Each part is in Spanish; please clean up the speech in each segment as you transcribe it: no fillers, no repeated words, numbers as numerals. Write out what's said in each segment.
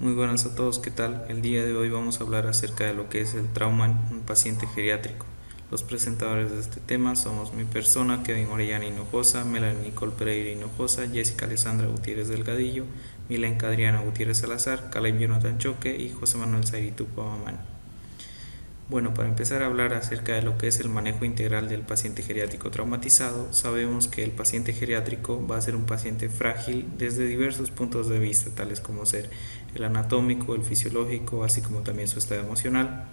Muy buenas a todos, ¿qué tal? El día de hoy vamos a hablar acerca de lo que es el trauma en un paciente geriátrico. Los presentadores de este tema somos mi persona, Kevin Orellana Hinojosa, Melanie Nicole Pereira Hinojosa, Jessica Alessandra Gutiérrez Delgadillo, Milenka Adriana Gutiérrez Salazar, Caleb Jonathan Choque y José Manuel Zairitu Pavamani. Bueno, para empezar a hablar acerca de lo que es el manejo integral del paciente geriátrico traumatizado, sabemos que el paciente geriátrico va a ser un paciente frágil desde diversos puntos de vista, tales como ser el anatómico, el fisiológico, así como también su estado emocional.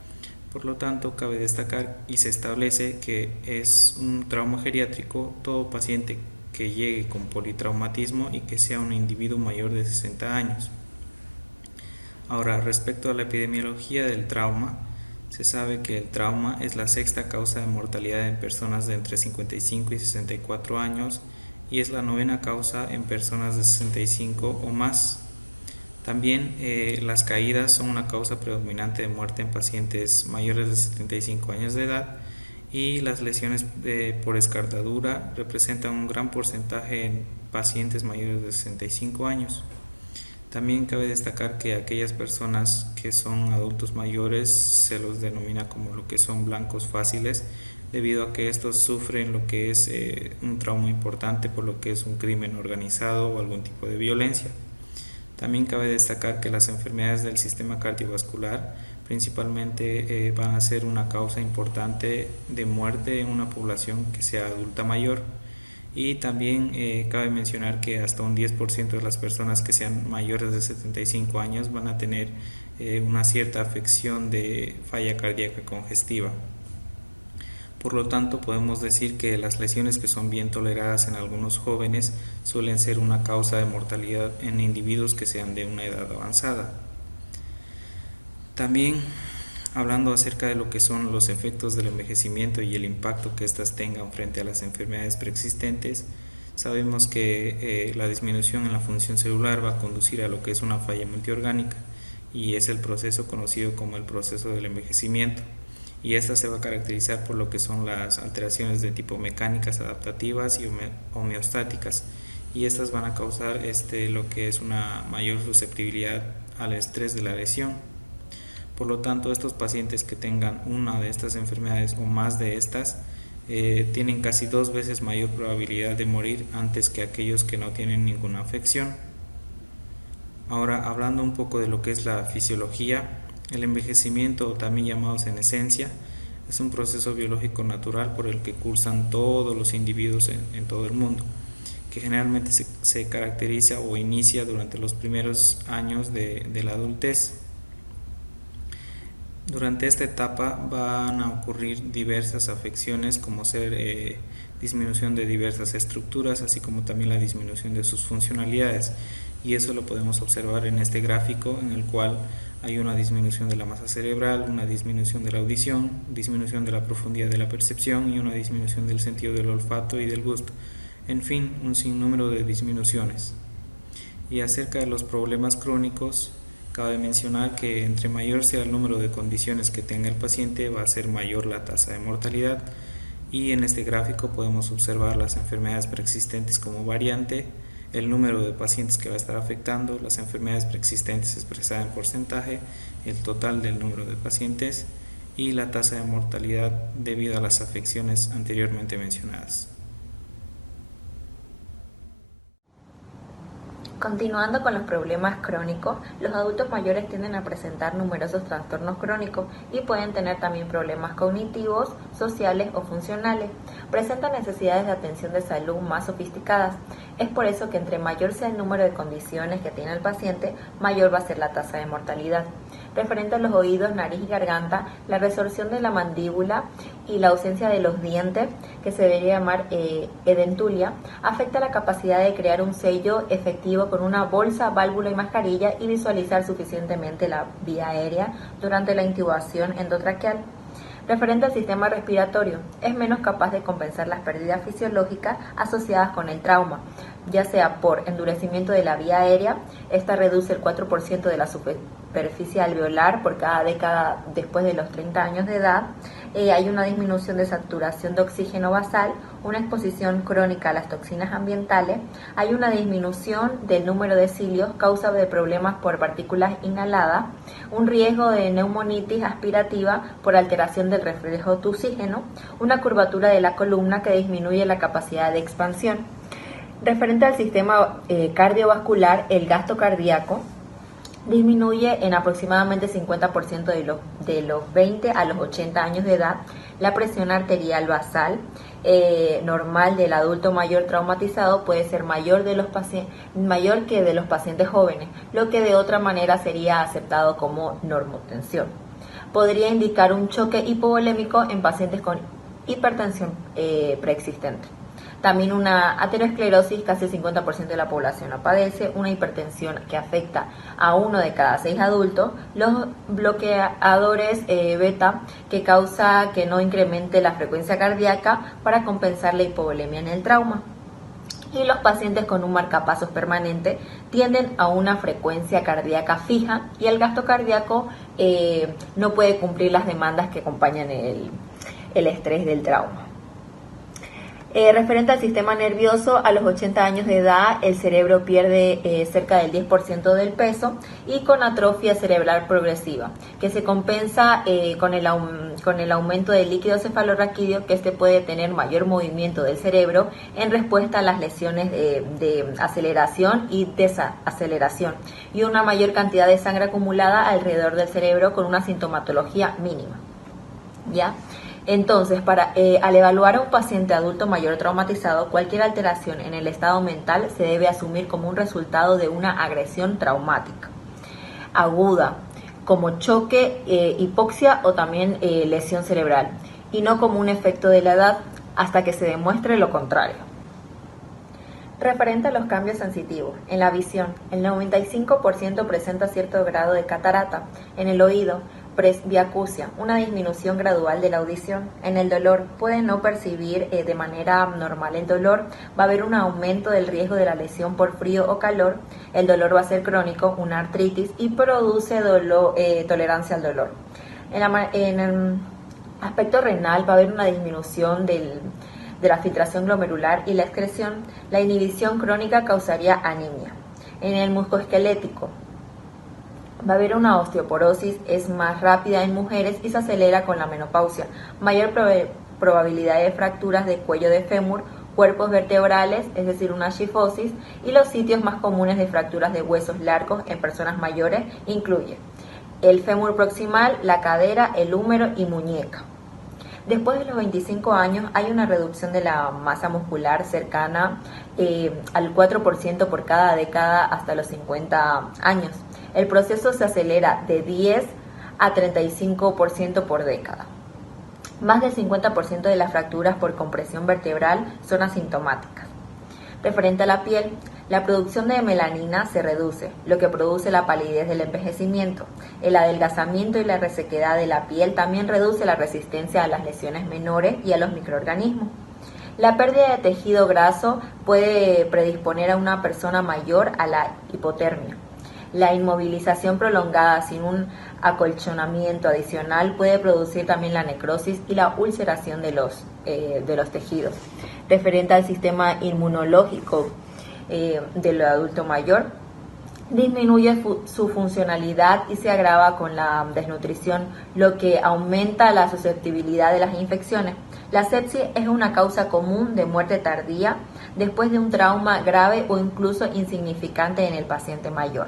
Por lo tanto, cabe destacar y se establece que es un trauma geriátrico todo paciente que llegue con politraumatismo y que sea un individuo mayor de 60 años. Ahora, respecto a la epidemiología del trauma, se sabe que el trauma es la sexta causa de mortalidad en personas de entre 55 y 64 años y es la novena causa en personas de 65 o más. También las caídas son una causa predominante de muerte en pacientes mayores de 75 años de edad y las lesiones por escartadura representan un gran porcentaje en pacientes mayores de 65 años. También cabe destacar que aquellas personas que son adultos mayores se los denomina como lo que son blancos fáciles, debido a que estos sufren lo que es un trauma importante por lo que es un crimen organizado o algún tipo de violencia. También cabe destacar que las enfermedades del sistema cardiovascular principalmente van a ser una causa importante de muerte en una población que sea adulta mayor. Y también cabe mencionar que hasta un 10% de las personas que sean mayores de 75 años van a tener una cierta afección de falla cardíaca congestiva. Por lo tanto, podemos decir que las lesiones que son bien toleradas en algunos jóvenes suelen ser una causa de mortalidad en individuos que sean de una edad avanzada. También, hablando acerca de lo que son los efectos del envejecimiento y el impacto que éstas tengan frente a las enfermedades preexistentes, sabemos que la disminución en la función celular va a conducir a lo que es una falla multiorgánica y es el proceso conocido como el proceso del envejecimiento, y esta se va a caracterizar por lo que son las alteraciones de tipo mecánicas adaptativas y homeostáticas, y estas van a causar lo que es una mayor susceptibilidad al estrés de la lesión. Por lo tanto, estos pacientes que tengan una de estas enfermedades o más de estas tienen casi 2 veces mayor probabilidad de morir antes que aquellos que no tienen ninguna afección. Ahora, hablando un poco de lo que es la fisiología, el envejecimiento, también llamado senescencia, es un proceso biológico natural por el que cursan todos los individuos en todo el mundo, que generalmente se caracteriza o inicia durante los primeros años de la adultez. Durante esta etapa van a ocurrir diversas afecciones, como ser disminución de diversas estructuras, así como también la disminución de sus funcionalidades, y eso lo podemos observar en este gráfico, en el cual hay una disminución de la masa cerebral, una disminución de la audición, disminución de la profundidad de la percepción y una disminución del sentido del olfato y del gusto, en fin, un sinnúmero de disminuciones. Y acerca de los problemas crónicos, cabe mencionar que entre mayor sea el número de condiciones que tenga el paciente, va a ser mayor la tasa de mortalidad, y en este gráfico podemos observar las enfermedades preexistentes como variante, el número de pacientes que va a estar afectando, las enfermedades preexistentes expresadas en porcentaje, el total del número de pacientes y la tasa de mortalidad debido a las afecciones anteriormente mencionadas. Continuando con los problemas crónicos, los adultos mayores tienden a presentar numerosos trastornos crónicos y pueden tener también problemas cognitivos, sociales o funcionales. Presentan necesidades de atención de salud más sofisticadas. Es por eso que entre mayor sea el número de condiciones que tiene el paciente, mayor va a ser la tasa de mortalidad. Referente a los oídos, nariz y garganta, la resorción de la mandíbula y la ausencia de los dientes, que se debería llamar edentulia, afecta la capacidad de crear un sello efectivo con una bolsa, válvula y mascarilla y visualizar suficientemente la vía aérea durante la intubación endotraqueal. Referente al sistema respiratorio, es menos capaz de compensar las pérdidas fisiológicas asociadas con el trauma. ya sea por endurecimiento de la vía aérea, esta reduce el 4% de la superficie alveolar por cada década después de los 30 años de edad, hay una disminución de saturación de oxígeno basal, una exposición crónica a las toxinas ambientales, hay una disminución del número de cilios, causa de problemas por partículas inhaladas, un riesgo de neumonitis aspirativa por alteración del reflejo de oxígeno, una curvatura de la columna que disminuye la capacidad de expansión. Referente al sistema cardiovascular, el gasto cardíaco disminuye en aproximadamente 50% de los 20 a los 80 años de edad. La presión arterial basal normal del adulto mayor traumatizado puede ser mayor que de los pacientes jóvenes, lo que de otra manera sería aceptado como normotensión. Podría indicar un choque hipovolémico en pacientes con hipertensión preexistente. También una aterosclerosis, casi el 50% de la población la padece, una hipertensión que afecta a 1 de cada 6 adultos, los bloqueadores beta que causa que no incremente la frecuencia cardíaca para compensar la hipovolemia en el trauma. Y los pacientes con un marcapasos permanente tienden a una frecuencia cardíaca fija y el gasto cardíaco no puede cumplir las demandas que acompañan el estrés del trauma. Referente al sistema nervioso, a los 80 años de edad el cerebro pierde cerca del 10% del peso y con atrofia cerebral progresiva, que se compensa con el aumento del líquido cefalorraquídeo, que puede tener mayor movimiento del cerebro en respuesta a las lesiones de aceleración y desaceleración y una mayor cantidad de sangre acumulada alrededor del cerebro con una sintomatología mínima. ¿Ya? Entonces, al evaluar a un paciente adulto mayor traumatizado, cualquier alteración en el estado mental se debe asumir como un resultado de una agresión traumática aguda, como choque, hipoxia o también lesión cerebral, y no como un efecto de la edad hasta que se demuestre lo contrario. Referente a los cambios sensitivos, en la visión, el 95% presenta cierto grado de catarata. En el oído, presbiacusia, una disminución gradual de la audición. En el dolor, puede no percibir de manera normal el dolor, va a haber un aumento del riesgo de la lesión por frío o calor, el dolor va a ser crónico, una artritis y produce tolerancia al dolor. En el aspecto renal va a haber una disminución de la filtración glomerular y la excreción. La inhibición crónica causaría anemia. En el musculoesquelético va a haber una osteoporosis, es más rápida en mujeres y se acelera con la menopausia. Mayor probabilidad de fracturas de cuello de fémur, cuerpos vertebrales, es decir, una cifosis, y los sitios más comunes de fracturas de huesos largos en personas mayores incluyen el fémur proximal, la cadera, el húmero y muñeca. Después de los 25 años hay una reducción de la masa muscular cercana al 4% por cada década hasta los 50 años. El proceso se acelera de 10 a 35% por década. Más del 50% de las fracturas por compresión vertebral son asintomáticas. Referente a la piel, la producción de melanina se reduce, lo que produce la palidez del envejecimiento. El adelgazamiento y la resequedad de la piel también reduce la resistencia a las lesiones menores y a los microorganismos. La pérdida de tejido graso puede predisponer a una persona mayor a la hipotermia. La inmovilización prolongada sin un acolchonamiento adicional puede producir también la necrosis y la ulceración de los tejidos. Referente al sistema inmunológico del adulto mayor, disminuye su funcionalidad y se agrava con la desnutrición, lo que aumenta la susceptibilidad de las infecciones. La sepsis es una causa común de muerte tardía después de un trauma grave o incluso insignificante en el paciente mayor.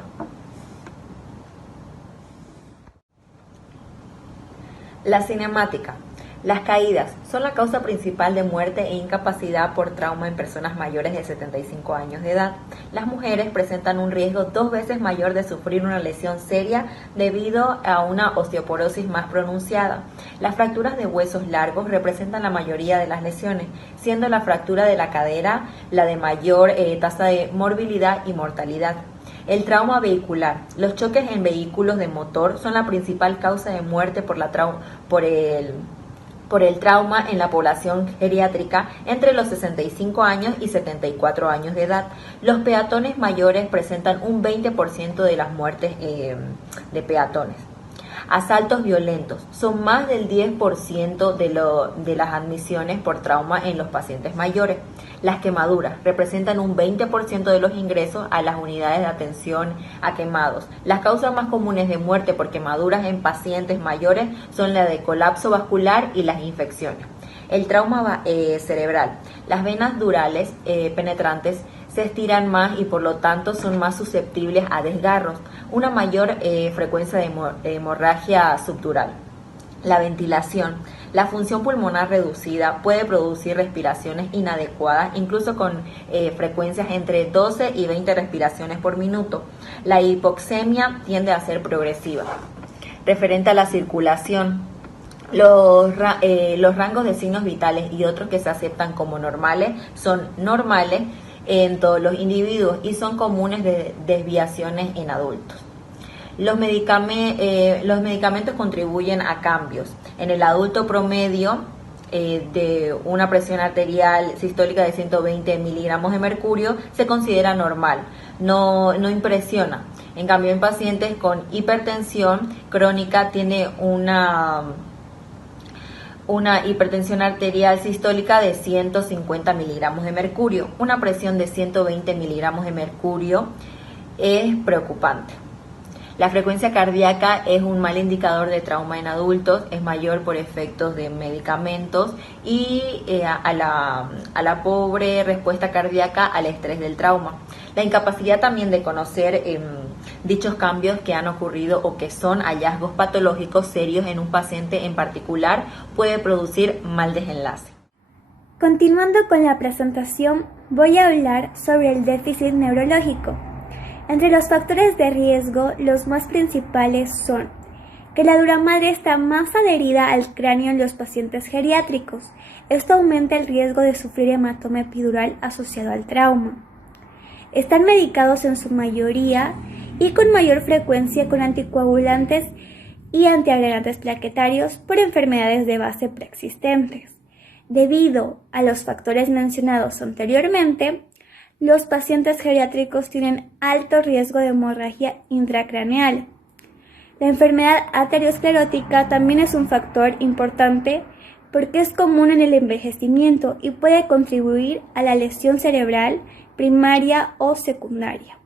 La cinemática. Las caídas son la causa principal de muerte e incapacidad por trauma en personas mayores de 75 años de edad. Las mujeres presentan un riesgo 2 veces mayor de sufrir una lesión seria debido a una osteoporosis más pronunciada. Las fracturas de huesos largos representan la mayoría de las lesiones, siendo la fractura de la cadera la de mayor tasa de morbilidad y mortalidad. El trauma vehicular. Los choques en vehículos de motor son la principal causa de muerte por por el trauma en la población geriátrica entre los 65 años y 74 años de edad. Los peatones mayores presentan un 20% de las muertes de peatones. Asaltos violentos. Son más del 10% de las admisiones por trauma en los pacientes mayores. Las quemaduras representan un 20% de los ingresos a las unidades de atención a quemados. Las causas más comunes de muerte por quemaduras en pacientes mayores son la de colapso vascular y las infecciones. El trauma cerebral. Las venas durales penetrantes se estiran más y por lo tanto son más susceptibles a desgarros, una mayor frecuencia de hemorragia subdural. La ventilación. La función pulmonar reducida puede producir respiraciones inadecuadas, incluso con frecuencias entre 12 y 20 respiraciones por minuto. La hipoxemia tiende a ser progresiva. Referente a la circulación, los rangos de signos vitales y otros que se aceptan como normales son normales en todos los individuos y son comunes de desviaciones en adultos. Los medicamentos contribuyen a cambios. En el adulto promedio, de una presión arterial sistólica de 120 miligramos de mercurio se considera normal, no impresiona. En cambio, en pacientes con hipertensión crónica tiene una hipertensión arterial sistólica de 150 miligramos de mercurio. Una presión de 120 miligramos de mercurio es preocupante. La frecuencia cardíaca es un mal indicador de trauma en adultos, es mayor por efectos de medicamentos y a la pobre respuesta cardíaca al estrés del trauma. La incapacidad también de conocer dichos cambios que han ocurrido o que son hallazgos patológicos serios en un paciente en particular puede producir mal desenlace. Continuando con la presentación, voy a hablar sobre el déficit neurológico. Entre los factores de riesgo, los más principales son que la dura madre está más adherida al cráneo en los pacientes geriátricos. Esto aumenta el riesgo de sufrir hematoma epidural asociado al trauma. Están medicados en su mayoría y con mayor frecuencia con anticoagulantes y antiagregantes plaquetarios por enfermedades de base preexistentes. Debido a los factores mencionados anteriormente, los pacientes geriátricos tienen alto riesgo de hemorragia intracraneal. La enfermedad aterosclerótica también es un factor importante porque es común en el envejecimiento y puede contribuir a la lesión cerebral primaria o secundaria.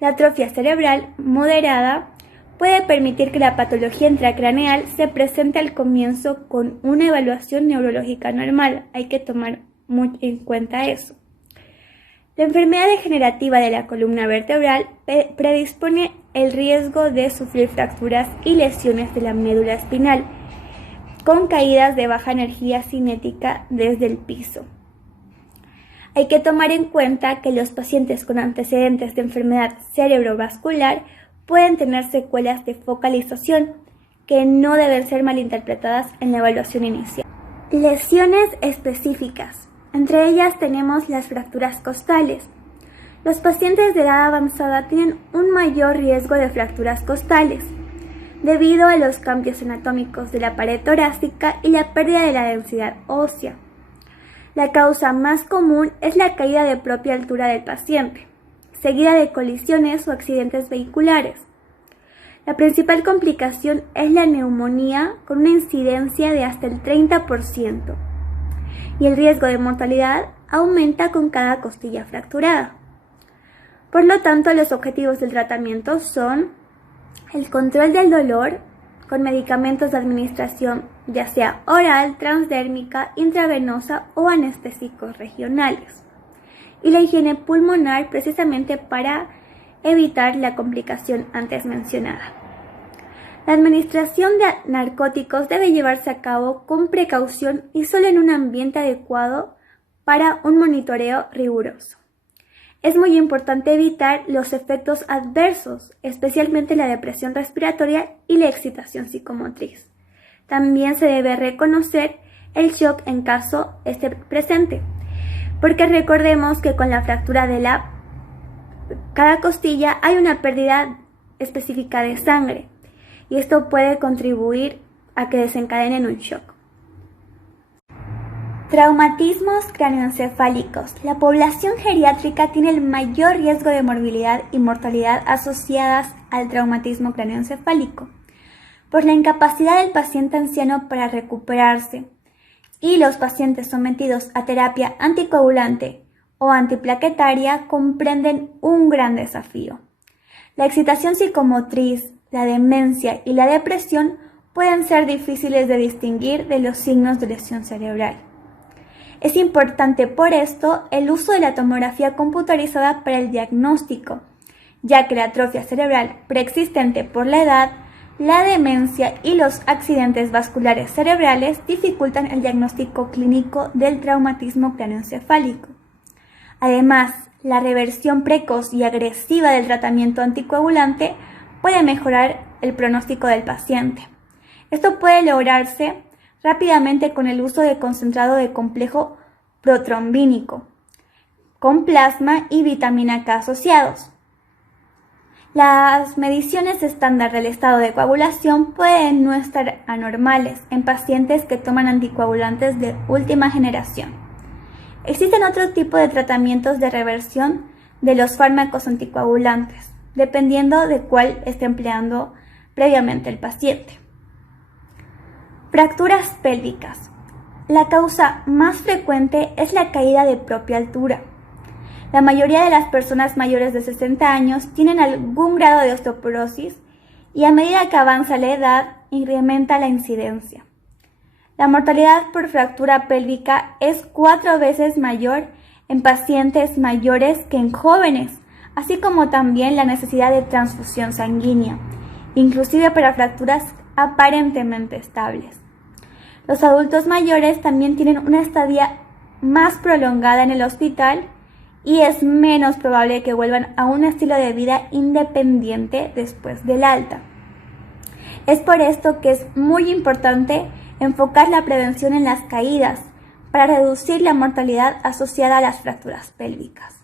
La atrofia cerebral moderada puede permitir que la patología intracraneal se presente al comienzo con una evaluación neurológica normal. Hay que tomar muy en cuenta eso. La enfermedad degenerativa de la columna vertebral predispone el riesgo de sufrir fracturas y lesiones de la médula espinal, con caídas de baja energía cinética desde el piso. Hay que tomar en cuenta que los pacientes con antecedentes de enfermedad cerebrovascular pueden tener secuelas de focalización que no deben ser malinterpretadas en la evaluación inicial. Lesiones específicas. Entre ellas tenemos las fracturas costales. Los pacientes de edad avanzada tienen un mayor riesgo de fracturas costales debido a los cambios anatómicos de la pared torácica y la pérdida de la densidad ósea. La causa más común es la caída de propia altura del paciente, seguida de colisiones o accidentes vehiculares. La principal complicación es la neumonía con una incidencia de hasta el 30%. Y el riesgo de mortalidad aumenta con cada costilla fracturada. Por lo tanto, los objetivos del tratamiento son el control del dolor con medicamentos de administración, ya sea oral, transdérmica, intravenosa o anestésicos regionales, y la higiene pulmonar precisamente para evitar la complicación antes mencionada. La administración de narcóticos debe llevarse a cabo con precaución y solo en un ambiente adecuado para un monitoreo riguroso. Es muy importante evitar los efectos adversos, especialmente la depresión respiratoria y la excitación psicomotriz. También se debe reconocer el shock en caso esté presente, porque recordemos que con la fractura de cada costilla hay una pérdida específica de sangre. Y esto puede contribuir a que desencadenen un shock. Traumatismos cráneoencefálicos. La población geriátrica tiene el mayor riesgo de morbilidad y mortalidad asociadas al traumatismo cráneoencefálico por la incapacidad del paciente anciano para recuperarse, y los pacientes sometidos a terapia anticoagulante o antiplaquetaria comprenden un gran desafío. La excitación psicomotriz, la demencia y la depresión pueden ser difíciles de distinguir de los signos de lesión cerebral. Es importante por esto el uso de la tomografía computarizada para el diagnóstico, ya que la atrofia cerebral preexistente por la edad, la demencia y los accidentes vasculares cerebrales dificultan el diagnóstico clínico del traumatismo cráneoencefálico. Además, la reversión precoz y agresiva del tratamiento anticoagulante puede mejorar el pronóstico del paciente. Esto puede lograrse rápidamente con el uso de concentrado de complejo protrombínico, con plasma y vitamina K asociados. Las mediciones estándar del estado de coagulación pueden no estar anormales en pacientes que toman anticoagulantes de última generación. Existen otro tipo de tratamientos de reversión de los fármacos anticoagulantes, dependiendo de cuál esté empleando previamente el paciente. Fracturas pélvicas. La causa más frecuente es la caída de propia altura. La mayoría de las personas mayores de 60 años tienen algún grado de osteoporosis y a medida que avanza la edad incrementa la incidencia. La mortalidad por fractura pélvica es 4 veces mayor en pacientes mayores que en jóvenes, así como también la necesidad de transfusión sanguínea, inclusive para fracturas aparentemente estables. Los adultos mayores también tienen una estadía más prolongada en el hospital y es menos probable que vuelvan a un estilo de vida independiente después del alta. Es por esto que es muy importante enfocar la prevención en las caídas para reducir la mortalidad asociada a las fracturas pélvicas.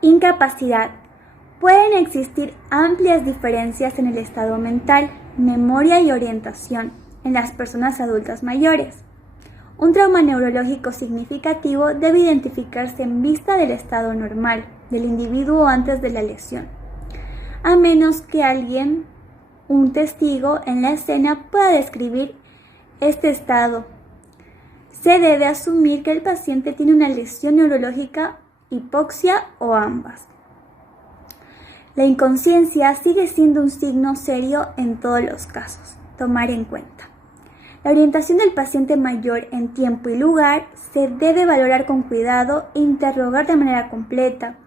Incapacidad. Pueden existir amplias diferencias en el estado mental, memoria y orientación en las personas adultas mayores. Un trauma neurológico significativo debe identificarse en vista del estado normal del individuo antes de la lesión, a menos que un testigo en la escena pueda describir este estado. Se debe asumir que el paciente tiene una lesión neurológica, hipoxia o ambas. La inconsciencia sigue siendo un signo serio en todos los casos. Tomar en cuenta. La orientación del paciente mayor en tiempo y lugar se debe valorar con cuidado e interrogar de manera completa,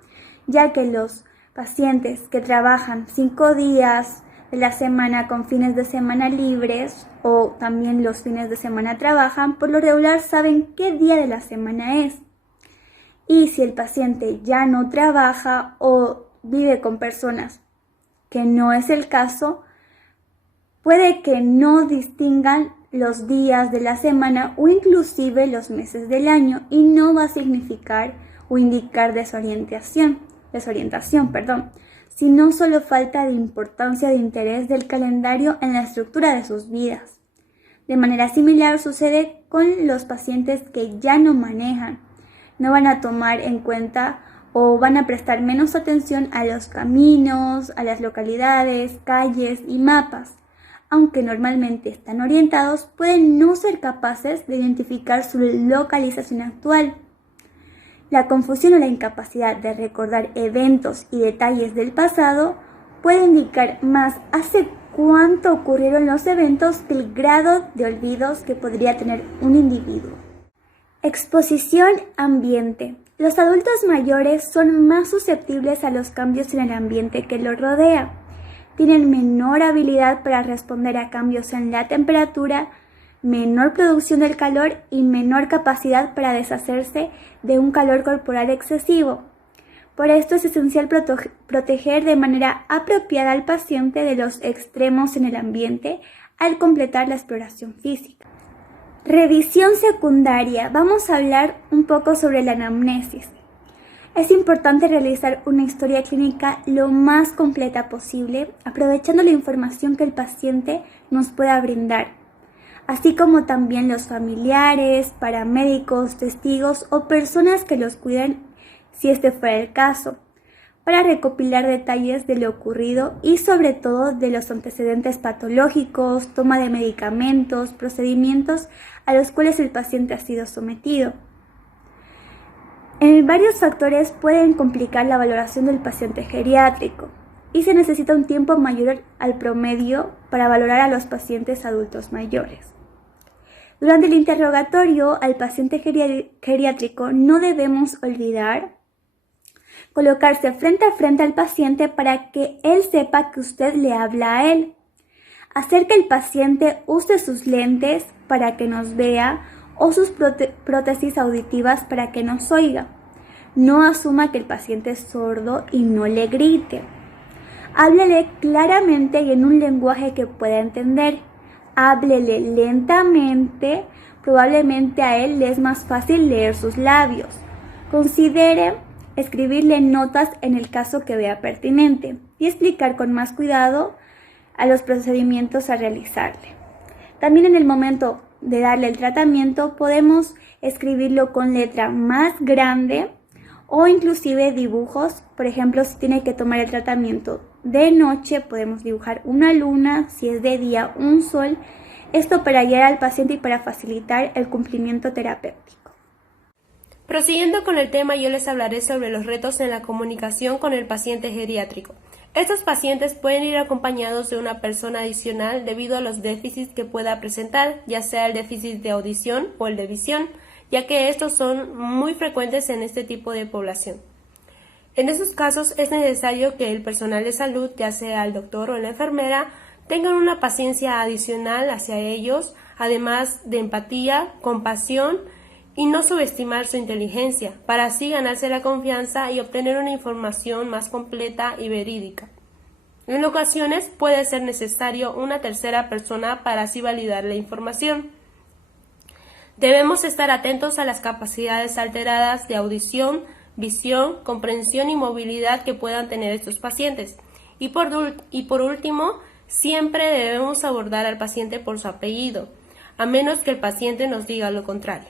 ya que los pacientes que trabajan 5 días de la semana con fines de semana libres o también los fines de semana trabajan, por lo regular saben qué día de la semana es. Y si el paciente ya no trabaja o vive con personas que no es el caso, puede que no distingan los días de la semana o inclusive los meses del año y no va a significar o indicar desorientación, sino solo falta de importancia o de interés del calendario en la estructura de sus vidas. De manera similar sucede con los pacientes que ya no manejan, no van a tomar en cuenta o van a prestar menos atención a los caminos, a las localidades, calles y mapas. Aunque normalmente están orientados, pueden no ser capaces de identificar su localización actual. La confusión o la incapacidad de recordar eventos y detalles del pasado puede indicar más hace cuánto ocurrieron los eventos que el grado de olvidos que podría tener un individuo. Exposición ambiente. Los adultos mayores son más susceptibles a los cambios en el ambiente que los rodea. Tienen menor habilidad para responder a cambios en la temperatura, menor producción del calor y menor capacidad para deshacerse de un calor corporal excesivo. Por esto es esencial proteger de manera apropiada al paciente de los extremos en el ambiente al completar la exploración física. Revisión secundaria. Vamos a hablar un poco sobre la anamnesis. Es importante realizar una historia clínica lo más completa posible, aprovechando la información que el paciente nos pueda brindar. así como también los familiares, paramédicos, testigos o personas que los cuiden si este fuera el caso, para recopilar detalles de lo ocurrido y sobre todo de los antecedentes patológicos, toma de medicamentos, procedimientos a los cuales el paciente ha sido sometido. Varios factores pueden complicar la valoración del paciente geriátrico y se necesita un tiempo mayor al promedio para valorar a los pacientes adultos mayores. Durante el interrogatorio al paciente geriátrico no debemos olvidar colocarse frente a frente al paciente para que él sepa que usted le habla a él. Hacer que el paciente use sus lentes para que nos vea o sus prótesis auditivas para que nos oiga. No asuma que el paciente es sordo y no le grite. Háblele claramente y en un lenguaje que pueda entender. Háblele lentamente, probablemente a él le es más fácil leer sus labios. Considere escribirle notas en el caso que vea pertinente y explicar con más cuidado a los procedimientos a realizarle. También en el momento de darle el tratamiento podemos escribirlo con letra más grande o inclusive dibujos. Por ejemplo, si tiene que tomar el tratamiento de noche podemos dibujar una luna, si es de día un sol, esto para guiar al paciente y para facilitar el cumplimiento terapéutico. Prosiguiendo con el tema, yo les hablaré sobre los retos en la comunicación con el paciente geriátrico. Estos pacientes pueden ir acompañados de una persona adicional debido a los déficits que pueda presentar, ya sea el déficit de audición o el de visión, ya que estos son muy frecuentes en este tipo de población. En esos casos es necesario que el personal de salud, ya sea el doctor o la enfermera, tengan una paciencia adicional hacia ellos, además de empatía, compasión y no subestimar su inteligencia, para así ganarse la confianza y obtener una información más completa y verídica. En ocasiones puede ser necesario una tercera persona para así validar la información. Debemos estar atentos a las capacidades alteradas de audición, visión, comprensión y movilidad que puedan tener estos pacientes. Y por último, siempre debemos abordar al paciente por su apellido, a menos que el paciente nos diga lo contrario.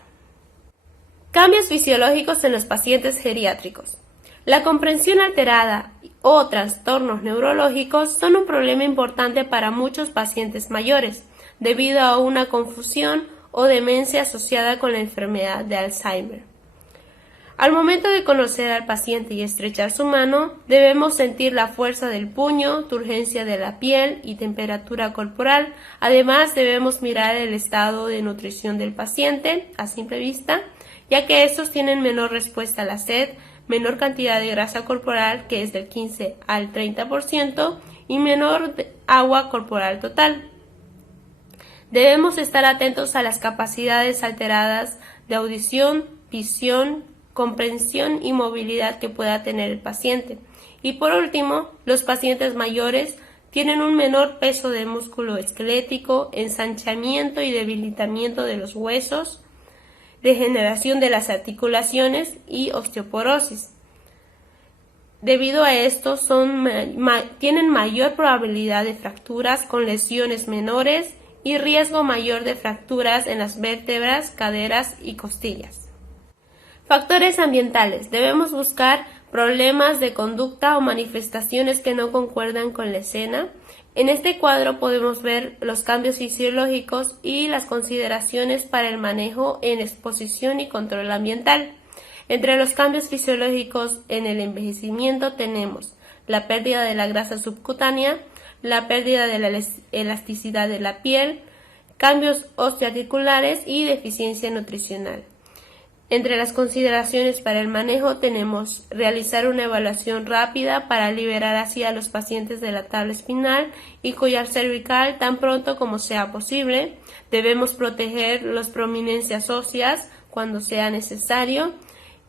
Cambios fisiológicos en los pacientes geriátricos. La comprensión alterada o trastornos neurológicos son un problema importante para muchos pacientes mayores, debido a una confusión o demencia asociada con la enfermedad de Alzheimer. Al momento de conocer al paciente y estrechar su mano, debemos sentir la fuerza del puño, turgencia de la piel y temperatura corporal. Además, debemos mirar el estado de nutrición del paciente a simple vista, ya que estos tienen menor respuesta a la sed, menor cantidad de grasa corporal, que es del 15 al 30%, y menor agua corporal total. Debemos estar atentos a las capacidades alteradas de audición, visión, comprensión y movilidad que pueda tener el paciente. Y por último, los pacientes mayores tienen un menor peso de músculo esquelético, ensanchamiento y debilitamiento de los huesos, degeneración de las articulaciones y osteoporosis. Debido a esto, tienen mayor probabilidad de fracturas con lesiones menores y riesgo mayor de fracturas en las vértebras, caderas y costillas. Factores ambientales. Debemos buscar problemas de conducta o manifestaciones que no concuerdan con la escena. En este cuadro podemos ver los cambios fisiológicos y las consideraciones para el manejo en exposición y control ambiental. Entre los cambios fisiológicos en el envejecimiento tenemos la pérdida de la grasa subcutánea, la pérdida de la elasticidad de la piel, cambios osteoarticulares y deficiencia nutricional. Entre las consideraciones para el manejo tenemos realizar una evaluación rápida para liberar así a los pacientes de la tabla espinal y collar cervical tan pronto como sea posible. Debemos proteger las prominencias óseas cuando sea necesario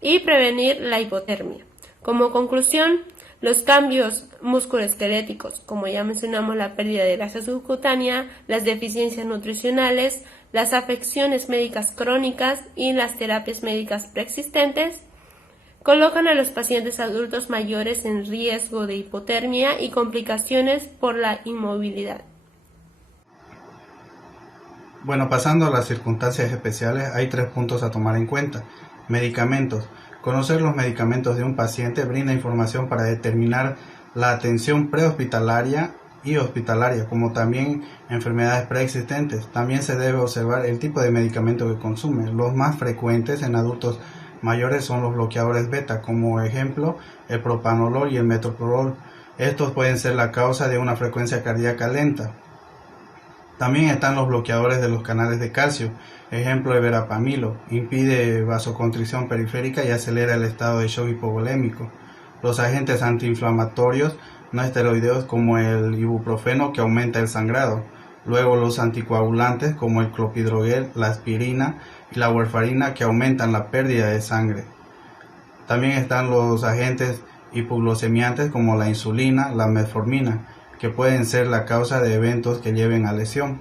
y prevenir la hipotermia. Como conclusión, los cambios musculoesqueléticos, como ya mencionamos, la pérdida de grasa subcutánea, las deficiencias nutricionales, las afecciones médicas crónicas y las terapias médicas preexistentes, colocan a los pacientes adultos mayores en riesgo de hipotermia y complicaciones por la inmovilidad. Bueno, pasando a las circunstancias especiales, hay 3 puntos a tomar en cuenta. Medicamentos. Conocer los medicamentos de un paciente brinda información para determinar la atención prehospitalaria y hospitalaria, como también enfermedades preexistentes. También se debe observar el tipo de medicamento que consume. Los más frecuentes en adultos mayores son los bloqueadores beta, como ejemplo el propanolol y el metoprolol. Estos pueden ser la causa de una frecuencia cardíaca lenta. También están los bloqueadores de los canales de calcio, ejemplo el verapamilo, impide vasoconstricción periférica y acelera el estado de shock hipovolémico. Los agentes antiinflamatorios no esteroideos como el ibuprofeno, que aumenta el sangrado. Luego los anticoagulantes como el clopidogrel, la aspirina y la warfarina, que aumentan la pérdida de sangre. También están los agentes hipoglucemiantes como la insulina, la metformina, que pueden ser la causa de eventos que lleven a lesión.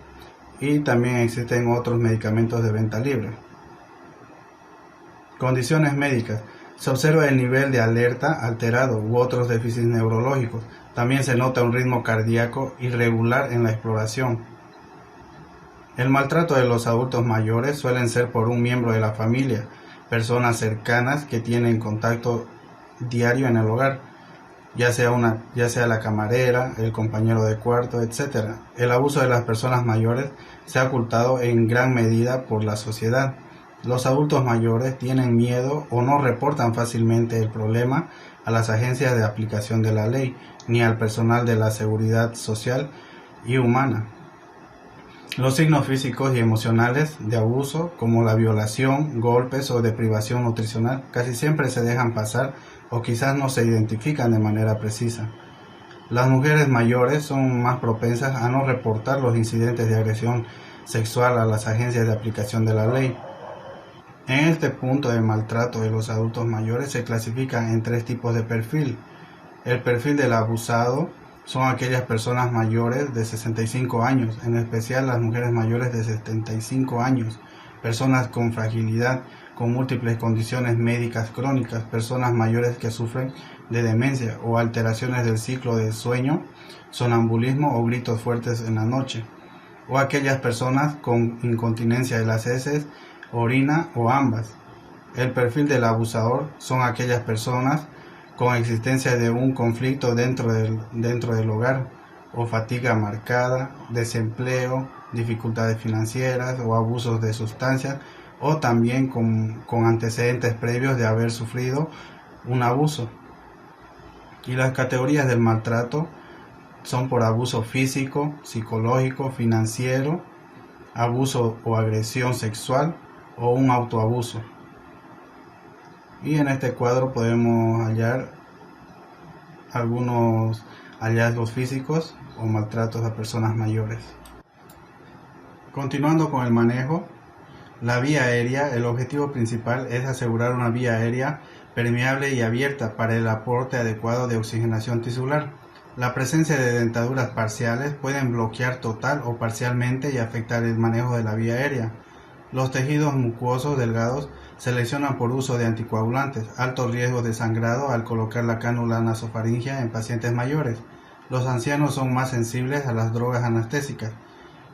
Y también existen otros medicamentos de venta libre. Condiciones médicas. Se observa el nivel de alerta alterado u otros déficits neurológicos. También se nota un ritmo cardíaco irregular en la exploración. El maltrato de los adultos mayores suelen ser por un miembro de la familia, personas cercanas que tienen contacto diario en el hogar, ya sea la camarera, el compañero de cuarto, etc. El abuso de las personas mayores se ha ocultado en gran medida por la sociedad. Los adultos mayores tienen miedo o no reportan fácilmente el problema a las agencias de aplicación de la ley, ni al personal de la seguridad social y humana. Los signos físicos y emocionales de abuso, como la violación, golpes o deprivación nutricional, casi siempre se dejan pasar o quizás no se identifican de manera precisa. Las mujeres mayores son más propensas a no reportar los incidentes de agresión sexual a las agencias de aplicación de la ley. En este punto de maltrato de los adultos mayores se clasifican en 3 tipos de perfil. El perfil del abusado son aquellas personas mayores de 65 años, en especial las mujeres mayores de 75 años, personas con fragilidad, con múltiples condiciones médicas crónicas, personas mayores que sufren de demencia o alteraciones del ciclo del sueño, sonambulismo o gritos fuertes en la noche, o aquellas personas con incontinencia de las heces, orina o ambas. El perfil del abusador son aquellas personas con existencia de un conflicto dentro del hogar, o fatiga marcada, desempleo, dificultades financieras o abusos de sustancias, o también con antecedentes previos de haber sufrido un abuso. Y las categorías del maltrato son por abuso físico, psicológico, financiero, abuso o agresión sexual o un autoabuso. Y en este cuadro podemos hallar algunos hallazgos físicos o maltratos a personas mayores. Continuando con el manejo, la vía aérea, el objetivo principal es asegurar una vía aérea permeable y abierta para el aporte adecuado de oxigenación tisular. La presencia de dentaduras parciales pueden bloquear total o parcialmente y afectar el manejo de la vía aérea. Los tejidos mucosos delgados se lesionan por uso de anticoagulantes, alto riesgo de sangrado al colocar la cánula nasofaringea en pacientes mayores. Los ancianos son más sensibles a las drogas anestésicas.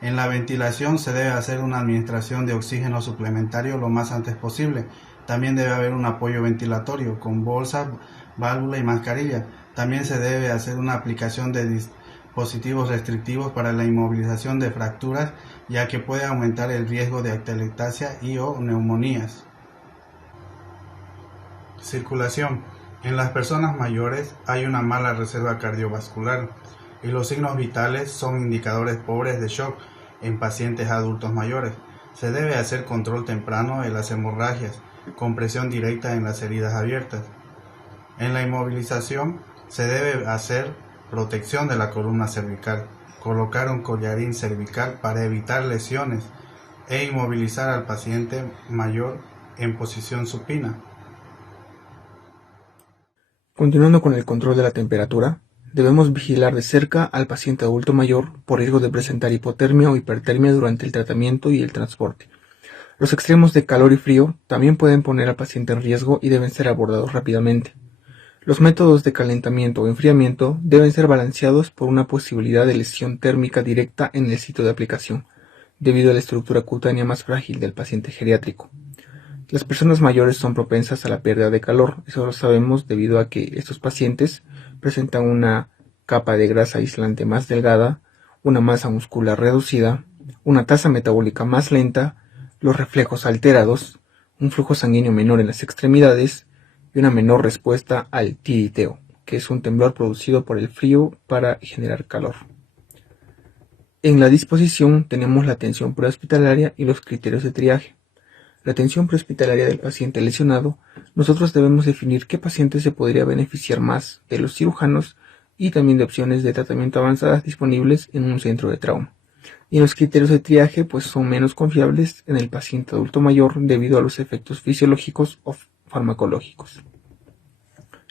En la ventilación se debe hacer una administración de oxígeno suplementario lo más antes posible. También debe haber un apoyo ventilatorio con bolsa, válvula y mascarilla. También se debe hacer una aplicación de dispositivos restrictivos para la inmovilización de fracturas, ya que puede aumentar el riesgo de atelectasia y o neumonías. Circulación. En las personas mayores hay una mala reserva cardiovascular y los signos vitales son indicadores pobres de shock en pacientes adultos mayores. Se debe hacer control temprano de las hemorragias, compresión directa en las heridas abiertas. En la inmovilización se debe hacer protección de la columna cervical, colocar un collarín cervical para evitar lesiones e inmovilizar al paciente mayor en posición supina. Continuando con el control de la temperatura, debemos vigilar de cerca al paciente adulto mayor por riesgo de presentar hipotermia o hipertermia durante el tratamiento y el transporte. Los extremos de calor y frío también pueden poner al paciente en riesgo y deben ser abordados rápidamente. Los métodos de calentamiento o enfriamiento deben ser balanceados por una posibilidad de lesión térmica directa en el sitio de aplicación. debido a la estructura cutánea más frágil del paciente geriátrico. Las personas mayores son propensas a la pérdida de calor, eso lo sabemos debido a que estos pacientes presentan una capa de grasa aislante más delgada, una masa muscular reducida, una tasa metabólica más lenta, los reflejos alterados, un flujo sanguíneo menor en las extremidades y una menor respuesta al tiriteo, que es un temblor producido por el frío para generar calor. En la disposición tenemos la atención prehospitalaria y los criterios de triaje. La atención prehospitalaria del paciente lesionado, nosotros debemos definir qué paciente se podría beneficiar más de los cirujanos y también de opciones de tratamiento avanzadas disponibles en un centro de trauma. Y los criterios de triaje pues son menos confiables en el paciente adulto mayor debido a los efectos fisiológicos o farmacológicos.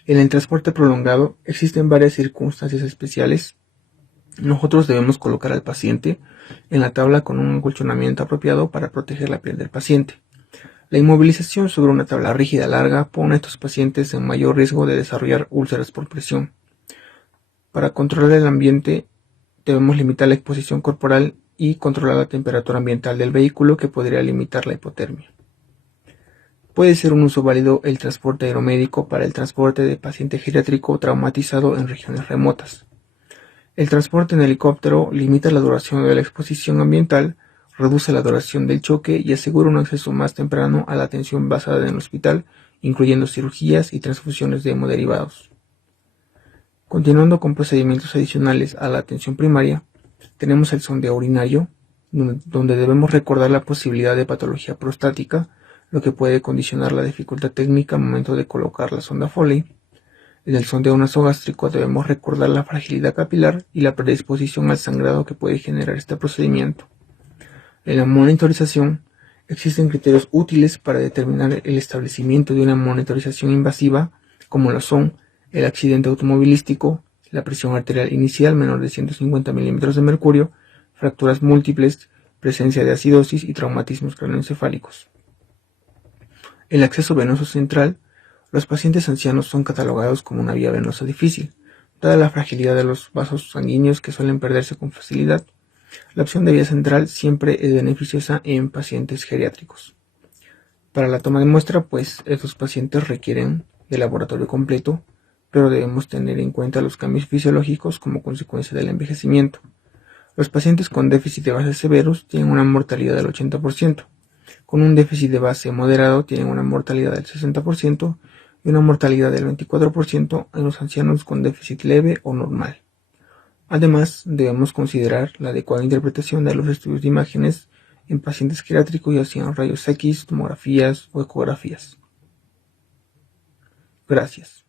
En el transporte prolongado existen varias circunstancias especiales. Nosotros debemos colocar al paciente en la tabla con un acolchonamiento apropiado para proteger la piel del paciente. La inmovilización sobre una tabla rígida larga pone a estos pacientes en mayor riesgo de desarrollar úlceras por presión. Para controlar el ambiente debemos limitar la exposición corporal y controlar la temperatura ambiental del vehículo, que podría limitar la hipotermia. Puede ser un uso válido el transporte aeromédico para el transporte de paciente geriátrico traumatizado en regiones remotas. El transporte en helicóptero limita la duración de la exposición ambiental, reduce la duración del choque y asegura un acceso más temprano a la atención basada en el hospital, incluyendo cirugías y transfusiones de hemoderivados. Continuando con procedimientos adicionales a la atención primaria, tenemos el sondeo urinario, donde debemos recordar la posibilidad de patología prostática, lo que puede condicionar la dificultad técnica al momento de colocar la sonda Foley. En el sondeo nasogástrico debemos recordar la fragilidad capilar y la predisposición al sangrado que puede generar este procedimiento. En la monitorización existen criterios útiles para determinar el establecimiento de una monitorización invasiva, como lo son el accidente automovilístico, la presión arterial inicial menor de 150 milímetros de mercurio, fracturas múltiples, presencia de acidosis y traumatismos craneoencefálicos. El acceso venoso central. Los pacientes ancianos son catalogados como una vía venosa difícil, dada la fragilidad de los vasos sanguíneos que suelen perderse con facilidad. La opción de vía central siempre es beneficiosa en pacientes geriátricos. Para la toma de muestra, pues estos pacientes requieren de laboratorio completo, pero debemos tener en cuenta los cambios fisiológicos como consecuencia del envejecimiento. Los pacientes con déficit de base severos tienen una mortalidad del 80%, con un déficit de base moderado tienen una mortalidad del 60% y una mortalidad del 24% en los ancianos con déficit leve o normal. Además, debemos considerar la adecuada interpretación de los estudios de imágenes en pacientes geriátricos, ya sean rayos X, tomografías o ecografías. Gracias.